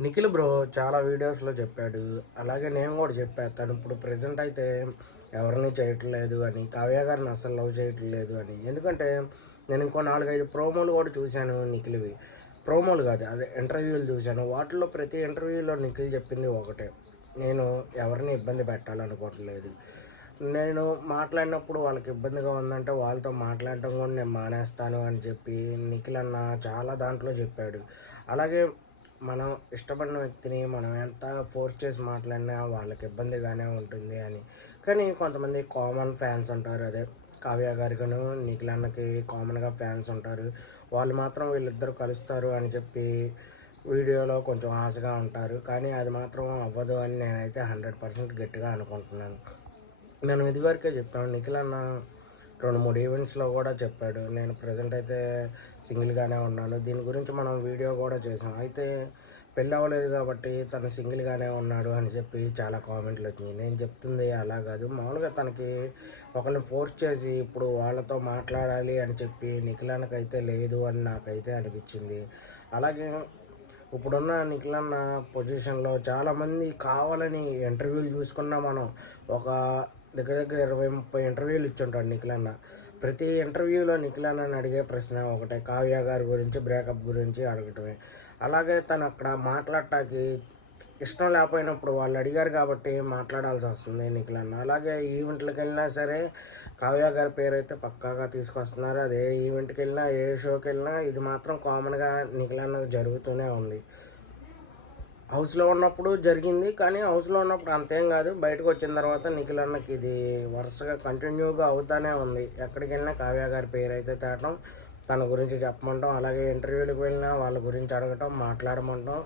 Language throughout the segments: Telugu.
నిఖిల్ బ్రో చాలా వీడియోస్‌లో చెప్పాడు. అలాగే నేను గూడా చెప్పా. తను ఇప్పుడు ప్రెజెంట్ అయితే ఎవరిని చేయట్లేదు అని. కావ్య గారిని అస్సలు లవ్ చేయట్లేదు అని. ఎందుకంటే నేను ఇంకో 4, 5 ప్రోమోలు గూడా చూశాను నిఖిల్‌వి. ప్రోమోలు గాదు. అదే ఇంటర్వ్యూలు చూశాను. వాటిల్లో ప్రతి ఇంటర్వ్యూలో నిఖిల్ చెప్పింది ఒకటే. నేను ఎవరిని ఇబ్బంది పెట్టాలనుకోవట్లేదు. నేను మాట్లాడినప్పుడు వాళ్ళకి ఇబ్బందిగా ఉందంటే వాళ్ళతో మాట్లాడటం కూడా నేను మానేస్తాను అని చెప్పి నిఖిల్ అన్న చాలా దాంట్లో చెప్పాడు. అలాగే మనం ఇష్టపడిన వ్యక్తిని మనం ఎంత ఫోర్స్ చేసి మాట్లాడినా వాళ్ళకి ఇబ్బందిగానే ఉంటుంది అని. కానీ కొంతమంది కామన్ ఫ్యాన్స్ ఉంటారు. అదే కావ్య గారికిను, నిఖిల్ అన్నకి కామన్‌గా ఫ్యాన్స్ ఉంటారు. వాళ్ళు మాత్రం వీళ్ళిద్దరూ కలుస్తారు అని చెప్పి వీడియోలో కొంచెం ఆశగా ఉంటారు. కానీ అది మాత్రం అవ్వదు అని నేనైతే 100% గట్టిగా అనుకుంటున్నాను. నేను ఇదివరకే చెప్పాను. నిఖిల్ అన్న 2, 3 ఈవెంట్స్‌లో గూడా చెప్పాడు. నేను ప్రెజెంట్ అయితే సింగిల్‌గానే ఉన్నాను. దీని గురించి మనం వీడియో గూడా చేసాం. అయితే పెళ్లి అవ్వలేదు గాబట్టి తను సింగిల్‌గానే ఉన్నాడు అని చెప్పి చాలా కామెంట్‌లొచ్చినియి. నేను చెప్తుంది అలా గాదు. మామూలుగా తనకి ఒకళ్ళని ఫోర్స్ చేసి ఇప్పుడు వాళ్ళతో మాట్లాడాలి అని చెప్పి నిఖిల్ అన్నకైతే లేదు అని నాకైతే అనిపిచ్చింది. అలాగే ఇప్పుడున్న నిఖిల్ అన్న పొజిషన్‌లో చాలామంది కావాలని ఇంటర్వ్యూలు చూసుకున్నా మనం ఒక దగ్గర దగ్గర 20, 30 ఇంటర్వ్యూలు ఇచ్చుంటాడు నిఖిల్ అన్న. ప్రతి ఇంటర్వ్యూలో నిఖిల్ అన్నని అడిగే ప్రశ్న ఒకటే. కావ్య గారి గురించి, బ్రేకప్ గురించి అడగటమే. అలాగే తను అక్కడ మాట్లాడటానికి ఇష్టం లేకపోయినప్పుడు వాళ్ళు అడిగారు కాబట్టి మాట్లాడాల్సి వస్తుంది నిఖిల్ అన్న. అలాగే ఈవెంట్లకెళ్ళినా సరే కావ్య గారి పేరైతే పక్కాగా తీసుకొస్తున్నారు. అది ఏ ఈవెంట్‌కెళ్ళినా, ఏ షోకెళ్ళినా ఇది మాత్రం కామన్‌గా నిఖిల్ అన్నకి జరుగుతూనే ఉంది. హౌస్‌లో ఉన్నప్పుడు జరిగింది. కానీ హౌస్‌లో ఉన్నప్పుడు అంతేం గాదు. బయటకొచ్చిన తర్వాత నిఖిల్ అన్నకి ఇది వరుసగా కంటిన్యూగా అవుతానే ఉంది. ఎక్కడికెళ్ళినా కావ్య గారి పేరైతే తేవటం, తన గురించి చెప్పమంటం, అలాగే ఇంటర్వ్యూలకు వెళ్ళినా వాళ్ళ గురించి అడగటం, మాట్లాడమంటం.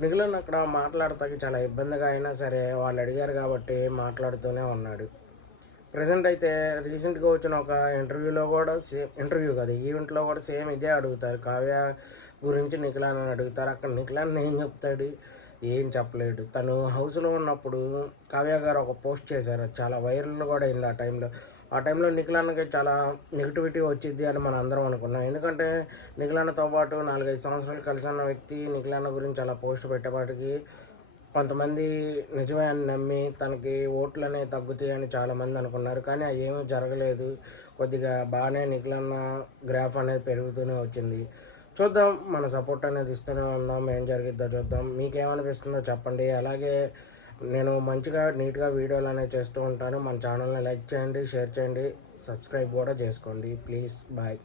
నిఖిల్ అన్న అక్కడ మాట్లాడతాకి చాలా ఇబ్బందిగా అయినా సరే వాళ్ళు అడిగారు గాబట్టి మాట్లాడుతూనే ఉన్నాడు. ప్రెజెంట్ అయితే రీసెంట్‌గా వచ్చిన ఒక ఇంటర్వ్యూలో గూడా ఇంటర్వ్యూ కాదు, ఈవెంట్‌లో గూడా సేమ్ ఇదే అడుగుతారు. కావ్య గురించి నిఖిల్ అన్నని అడుగుతారు. అక్కడ నిఖిల్ అన్న ఏం చెప్తాడు? ఏం చెప్పలేడు. తను హౌస్‌లో ఉన్నప్పుడు కావ్య గారు ఒక పోస్ట్ చేశారు. అది చాలా వైరల్ గూడా అయింది ఆ టైంలో. ఆ టైంలో నిఖిల్ అన్నకి చాలా నెగటివిటీ వచ్చిద్ది అని మనందరం అనుకున్నాం. ఎందుకంటే నిఖిల్ అన్నతో పాటు 4, 5 సంవత్సరాలు కలిసున్న వ్యక్తి నిఖిల్ అన్న గురించి అలా పోస్ట్ పెట్టేపాటికి కొంతమంది నిజమే అని నమ్మి తనకి ఓట్లనేవి తగ్గుతాయని చాలామంది అనుకున్నారు. కానీ అయ్యేమీ జరగలేదు. కొద్దిగా బాగానే నిఖిల్ అన్న గ్రాఫ్ అనేది పెరుగుతూనే వచ్చింది. చూద్దాం, మన సపోర్ట్ అనేది ఇస్తూనే ఉందాం. ఏం జరిగిద్దో చూద్దాం. మీకేమనిపిస్తుందో చెప్పండి. అలాగే నేను మంచిగా నీట్‌గా వీడియోలు అనేవి చేస్తూ ఉంటాను. మన ఛానల్‌ని లైక్ చేయండి, షేర్ చేయండి, సబ్స్క్రైబ్ కూడా చేసుకోండి. ప్లీజ్. బాయ్.